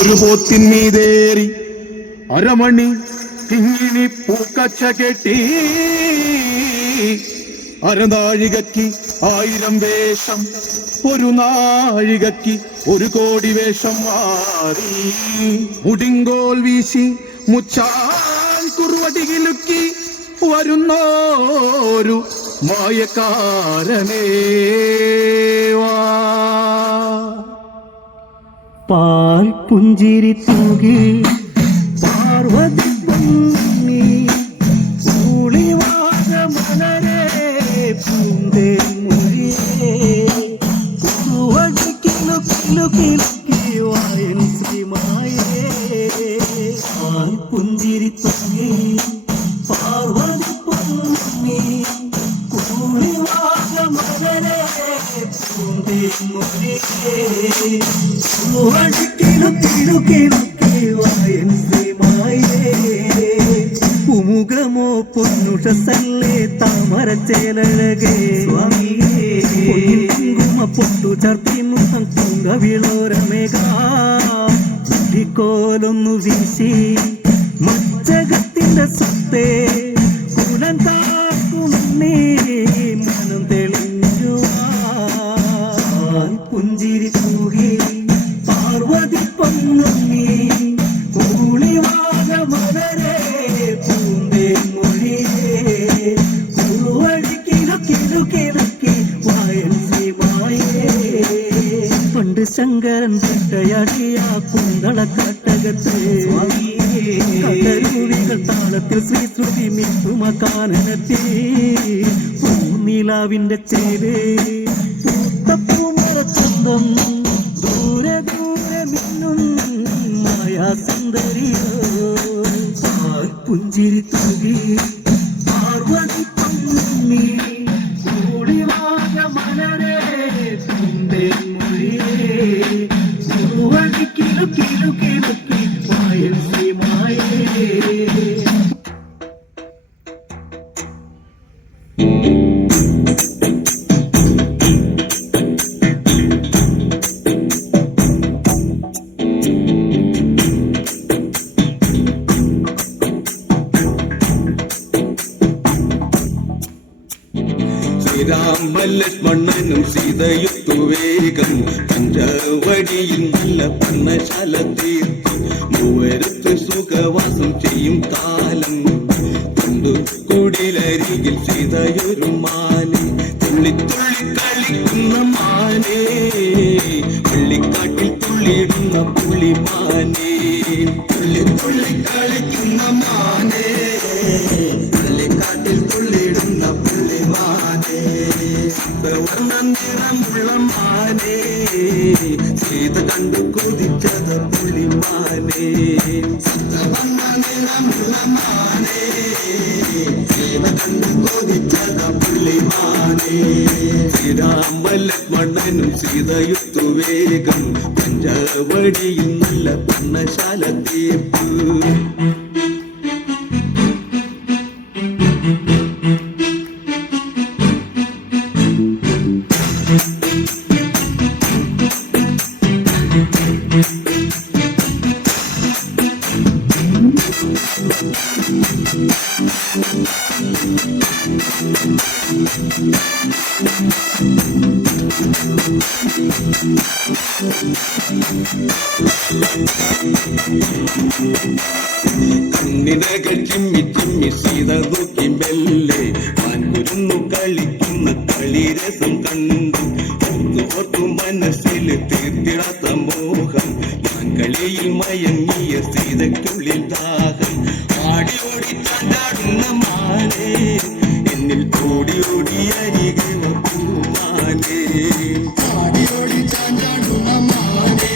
ഒരു പോത്തിന്മീതേറി അരമണി കിങ്ങിണി പൂക്കച്ച കെട്ടി അരനാഴികയ്ക്ക് 1000 വേഷം, ഒരു നാഴികയ്ക്ക് 1 കോടി വേഷം മാറി. മുടിങ്കോൽ വീശി മുച്ചാൻ കുറുവടികിലുക്കി വരുന്നോരു മായക്കാരനേ പാൽ പുഞ്ചിരി തൂകി പാർവതി പൊന്നി ൂളിവാഴ മലരെ പൂന്തേ മൊഴിയേ കുറുവടിക്കിലു കിലു കിലുക്കി വായൻ ശ്രീമായേ. പാൽ പുഞ്ചിരി തൂകി പാർവതി പൊന്നി ൂളിവാഴ മലരെ പൂന്തേ മൊഴിയേ ഉമുഖമോ പൊന്നുഷസല്ലേ താമരച്ചേലഴകേ കുങ്കുമ പൊട്ടു ചർത്തി മുഖം തുങ്കവിളോരമേകാലൊന്നു വീശി മച്ചകത്തിന്റെ സ്വത്തേ കുലം കാക്കുമേ മനം തെളിഞ്ഞുവാൻ പുഞ്ചിരി തൂകി പാർവതി പൊന്നി കൂളിവാഴ മലരെ പൂന്തേ മൊഴിയേ കുറുവടിക്കിലു കിലു കിലുക്കി വായൻ ശ്രീമായേ. പണ്ട് ശങ്കരൻ പെട്ടയടിയ കുന്തളക്കാട്ടകത്ത് കട്ടരൂവികൾ താളത്തിൽ ശ്രീശ്രുതി മിത്തുമക്കാനെത്തി പൂനിലാവിന്റെ ചേരേ പൂത്തപ്പൂമരച്ചന്തം ദൂരെ ദൂരെ മിന്നും മായാസുന്ദരിയോ. പുഞ്ചിരി തൂകി പാർവതി പൊന്നി കൂളിവാഴ മലരെ പൂന്തേ മൊഴിയേ കുറുവടിക്കിലു കിലു കിലുക്കി വായൻ ശ്രീമായേ. ശ്രീരാമലക്ഷ്മണനും സീതയുത്തു വേഗം പഞ്ചവടിയിൽ നല്ല പർണശാല തീർക്കും മൂവരത്ത് സുഖവാസം ചെയ്യും കാലം കൊണ്ടു കുടിലരികിൽ സീതയൊരു മാനെ തുള്ളി തുള്ളി കളിക്കുന്ന മാനേ വെള്ളിക്കാട്ടിൽ തുള്ളിയിടുന്ന പുള്ളിമാനേ തുള്ളി തുള്ളി കളിക്കുന്ന മാനേ വെള്ളിക്കാട്ടിൽ തുള്ളിയിടുന്ന പുള്ളിമാനേ നിറമുള്ള മാനേ സീത കണ്ടു കൊതിച്ചത് പുള്ളിമാനേ നിറമുള്ള മാനേ സീത കണ്ടു കൊതിച്ചത് പുള്ളിമാനേ. ശ്രീരാമലക്ഷ്മണനും സീതയുത്തു വേഗം പഞ്ചവടിയിൽ നല്ല പർണശാല തീർപ്പ്. കണ്ണിനകൾ ചിമ്മി ചിമ്മി സീത നോക്കി മെല്ലെ മാൻകുരുന്നു കളിക്കുന്ന കളിരസം കണ്ടു ഓർത്തു മനസ്സിൽ തീർത്തിടാത്ത മോഹം കളിയിൽ മയങ്ങിയ സീതയ്ക്കുള്ളിൽ ദാഹം ആടി ഓടി ചാടാടുന്ന മാനേ എന്നിൽ ഓടി ഓടി അരികെ പൂമാനേ ആടി ഓടി ചാടാടുന്ന മാനേ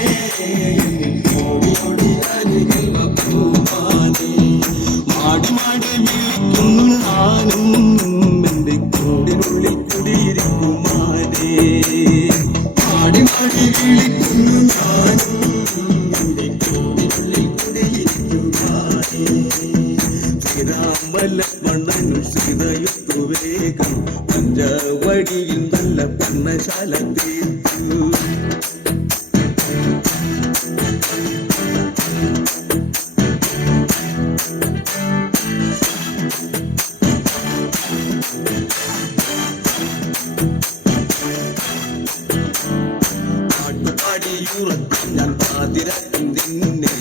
എന്നിൽ ഓടി ഓടി അരികെ പൂമാനേ മാടി മാടി വിളിക്കുന്നു ഞാനും എന്റെ കൂടിനുള്ളിൽ കുടിയിരിക്കുമാനേ മാടി മാടി വിളിക്കുന്നു ഞാനും ശ്രീരാമലക്ഷ്മണനും സീതയുത്തു വേഗം പഞ്ചവടിയിൽ നല്ല പർണശാല തീർത്തു. പാതിരാക്കും നിന്നെ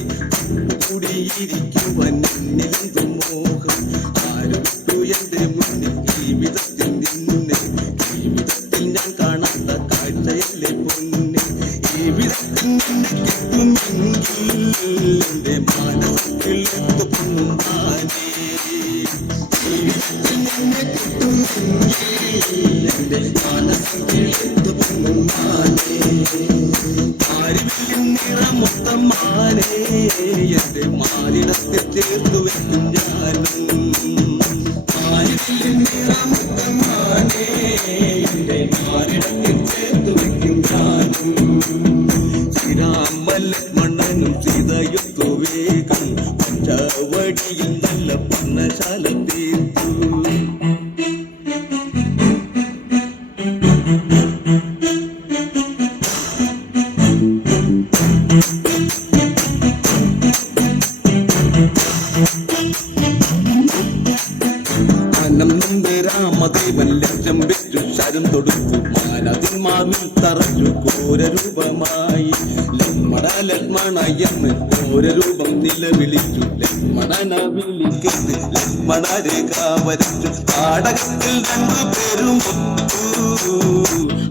കൂടിയിരിക്കുവാൻ എന്നിലെന്തു മോഹം ആരുട്ടു എന്റെ മുന്നിൽ ജീവിതത്തിൽ നിന്നെ ജീവിതത്തിൽ ഞാൻ കാണാത്ത കാഴ്ചയല്ലേ പൊന്നെ ജീവിതത്തിൽ നിന്നെ കിട്ടുമെങ്കിൽ എന്റെ മനസ്സിൽ പൊന്നുമാനേ ജീവിതത്തിൽ നിന്നെ കിട്ടുമെങ്കിൽ എന്റെ മനസ്സിൽ പൊന്നുമാനേ ആരുവില്ലും നിറമൊത്തം മാനേ എന്റെ മാനിടത്തിൽ ചേർത്തു വെക്കും ഞാനും ആരുവില്ലും നിറമൊത്തം മാനേ എന്റെ മാനിടത്തിൽ ചേർത്തു വെക്കും ഞാനും ശ്രീരാമലക്ഷ്മണനും സീതയൊത്തു വേഗം പഞ്ചവടിയിൽ നല്ല പർണശാല തീർത്തു രാമദേവൻ ലക്ഷം വെച്ചു ശരം തൊടുത്തു മാനതിൻ മാവിൽ തറച്ചു ഘോരരൂപമായി ലക്ഷ്മണ ലക്ഷ്മണ എന്ന് ഘോരരൂപം നിലവിളിച്ചു ലക്ഷ്മണന വിളിക്കത്ത് ലക്ഷ്മണ രേഖ വരച്ചു താടകത്തിൽ രണ്ടുപേരും ഒത്തു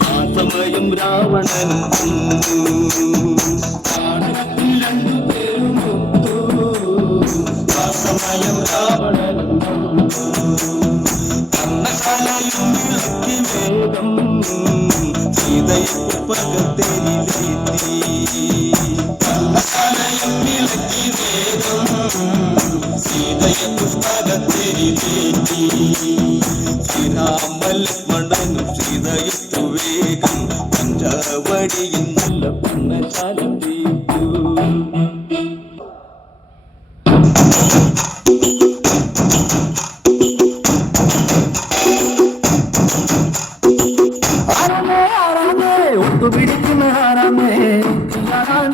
ആ സമയം രാവണനും താടകത്തിൽ രണ്ടുപേരും ഒത്തു ആ സമയം രാവണനും വേഗം സീതയെ പുഷ്പകത്തേരിലേറ്റി വിളക്കി വേഗം സീതയെ പുഷ്പകത്തേരിലേറ്റി ശ്രീരാമലക്ഷ്മണനും സീതയെത്തു വേഗം പഞ്ചവടിയിൽ നല്ല പർണശാല തീർത്തു പിടിക്കുന്ന ആരാമേ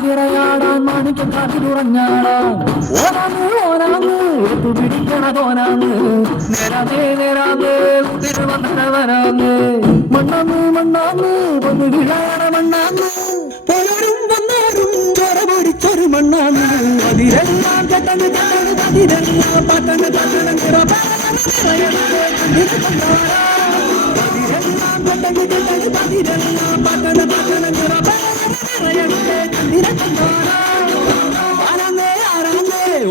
തിരയാടാൻ മാണിക്ക കാത്തിലുറഞ്ഞാടാൻ ഓരാന്ന് ഓരാന്ന് ഒത്തു പിടിക്കണതോനാന്ന് നേരാന്നേ നേരാന്നേ തിരുവനന്തപുരവരാന്ന് മണ്ണാന്ന് മണ്ണാന്ന് ഒന്ന് വിളയാട മണ്ണാന്ന് പോലും വന്നാരും ചോര പൊടിച്ചൊരു മണ്ണാന്ന് അതിരെല്ലാം കെട്ടന് കെട്ടന് അതിരെല്ലാം പട്ടന് പട്ടണം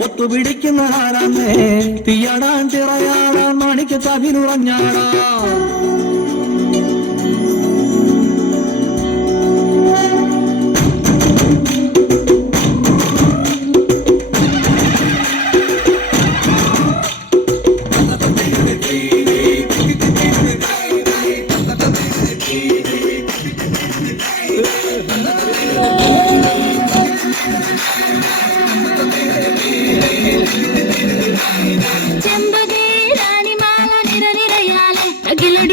ഒത്തുപിടിക്കുന്ന ആരാന്നേ തീയാടാൻ തിറയാടാൻ മാണിക്ക കവിനുറഞ്ഞാടാ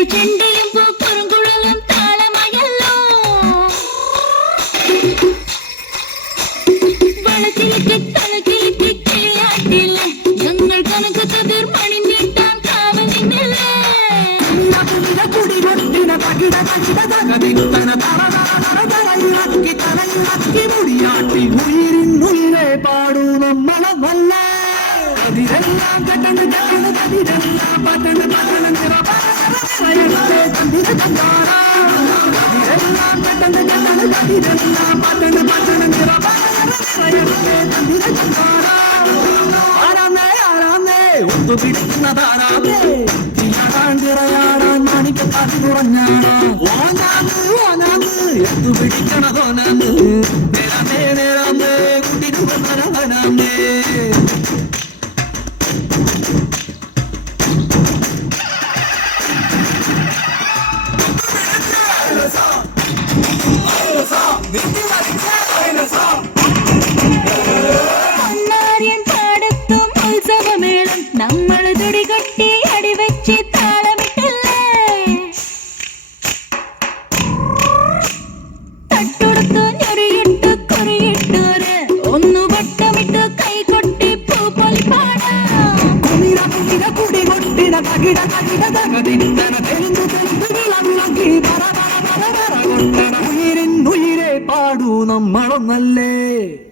ചെണ്ടയും പൂക്കുറുങ്കുഴലും താളമയല്ലോ വളച്ചിലേക്ക് തലക്കിലേക്ക് കിളിയാട്ടില്ല ഞങ്ങൾ കനക കതിർ മണി നീട്ടാൻ കാവൽ നിന്നില്ലേ ഉയിരിനുയിരെ പാടൂ നമ്മളെ വല്ല അതിരെല്ലാം കെട്ടണ് കെട്ടണ് അതിരെല്ലാം പട്ടണ് പട്ടണം ഒത്തുപിടിക്കുന്നതാരാമേ തിരയാടാൻ മാണിക്ക കാത്തിലുറഞ്ഞാടാ ഓനാന്ന് ഓനാന്ന് എത്തുപിടിക്കണതോനാന്ന് നേരാമേ നേരാമേ കുട്ടിരുവനാമേ പാടത്തും ഉത്സവമേളം നമ്മൾ തുടികൊട്ടി അടിവെച്ച് താളമിട്ടല്ലേ തട്ടുടുത്തു ഞൊറിയിട്ടു കുറിയിട്ടൂര് ഒന്നു വട്ടമിട്ടു കൈകൊട്ടി പൂ പോലെ പാടാം ഉയിരിൻ ഉയിരെ പാടൂ നമ്മളൊന്നല്ലേ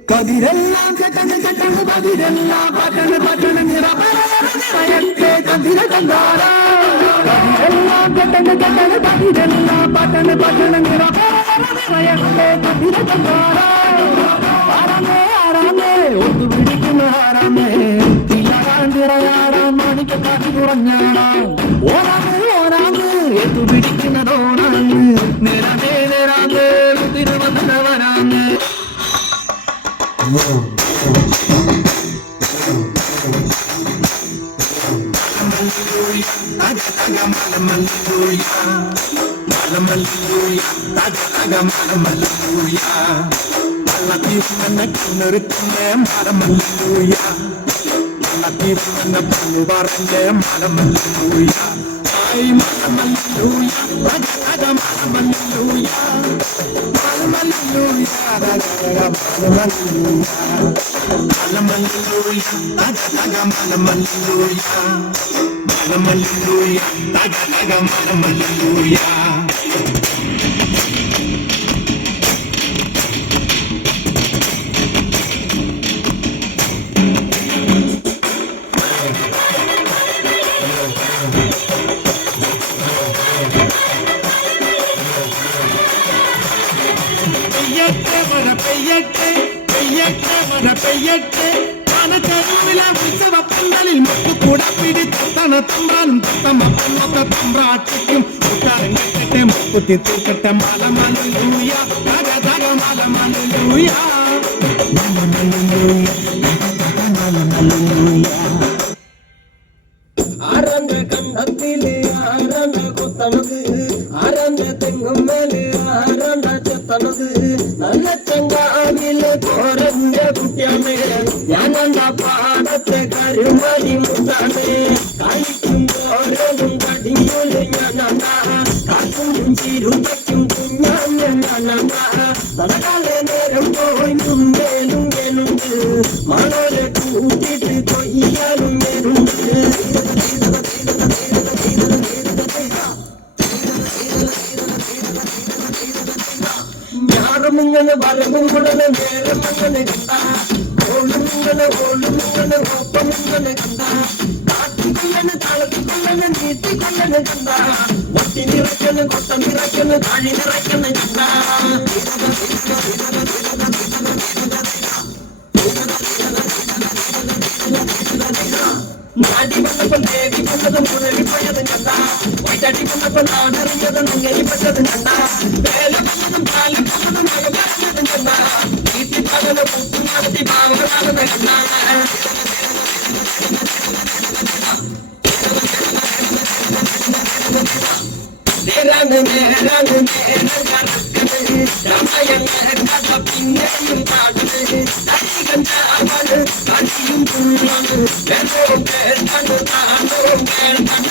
കതിരെല്ലാം കെട്ടണ് കെട്ടണ് കതിരെല്ലാം പട്ടണ് പട്ടണ് നിറയത്തെ കതിര കണ്ടാര കതിരെല്ലാം കെട്ടണ് കെട്ടണ് കതിരെല്ലാം പട്ടണ് പട്ടണ് നിറയത്തെ കതിര കണ്ടാര ആരാമേ ആരാമേ ഒത്തു പിടിക്കുന്ന ആരാമേ തിളയാണ്ടിറയാടാൻ മാണിക്ക കാട്ടി കുറഞ്ഞാടാ ഓരാമേ ഓരാമേ എത്തു പിടിക്കുന്നതോടാണ് നേരാമേ നേരാമേ തിരുവനന്തവരാമേ പെയ്യട്ടെ കനകരുവില ഉത്സവപ്പന്തലിൽ മുട്ടുകൂട പിടിത്തണ തമ്പ്രാനും തത്തമ്മ തമ്മത്ത തമ്പ്രാട്ടിക്കും ഉത്തരങ്ങട്ടെ മുക്കുത്തി തൂക്കട്ടെ മലമലൂയ തക തക മലമലൂയ ആരന്റെ കണ്ടത്തില് ആരണ്ട കുത്തണത് ആരന്റെ തെങ്ങും മേല് ആരണ്ട ചെത്തണത് നല്ല ചങ്കാവില് കോരന്റെ കുട്ടിയാണ് ഞാൻ കണ്ട പാടത്തെ കരുമണി മുട്ടാണ് കഴിക്കും ഓരോന്നും കടിഞ്ഞൂല് ഞാനണ്ട കാക്കും ചിരുതയ്ക്കും കുഞ്ഞാഞ്ഞ ഞാനണ്ട തലകാലെ നേരം പോയി മേലും മേലുണ്ട് മണലെ കൂട്ടിട്ട് കൊയ്യാലും മേലുണ്ട് ഞാറുമിങ്ങനെ വരവും കൂടനെ നേരമങ്ങനെ കണ്ട ഓളുമിങ്ങനെ ഒപ്പമിങ്ങനെ കണ്ട കാട്ടിക്കൊള്ളനെ തളത്തിക്കൊള്ളനെ നീട്ടിക്കൊള്ളനെ കണ്ട ഒട്ടി നിറയ്ക്കന് കൊട്ട നിറയ്ക്കന് താഴി നിറയ്ക്കനെ കണ്ട നാടി വന്നപ്പോൾ ദേവി വന്നതും മുരളിപ്പോയതും കണ്ട വൈറ്റാട്ടി വന്നപ്പോൾ നാടറിഞ്ഞതും ഇങ്ങനെപ്പെട്ടതും കണ്ട വേല വന്നതും കാലം വന്നതും മകനതും കണ്ട വീട്ടിൽ പകല പൂത്തും നടത്തി പാവകളാണെന്ന് കണ്ട നേരാണ് നേരാണ് പിന്നെയും പാടുന്നത് കണ്ടാവാണ് കണ്ടിയും പുള്ളിയാണ് വേണ്ടവും കേൾക്കാണ് താണ്ടവും കേൾക്കാണ്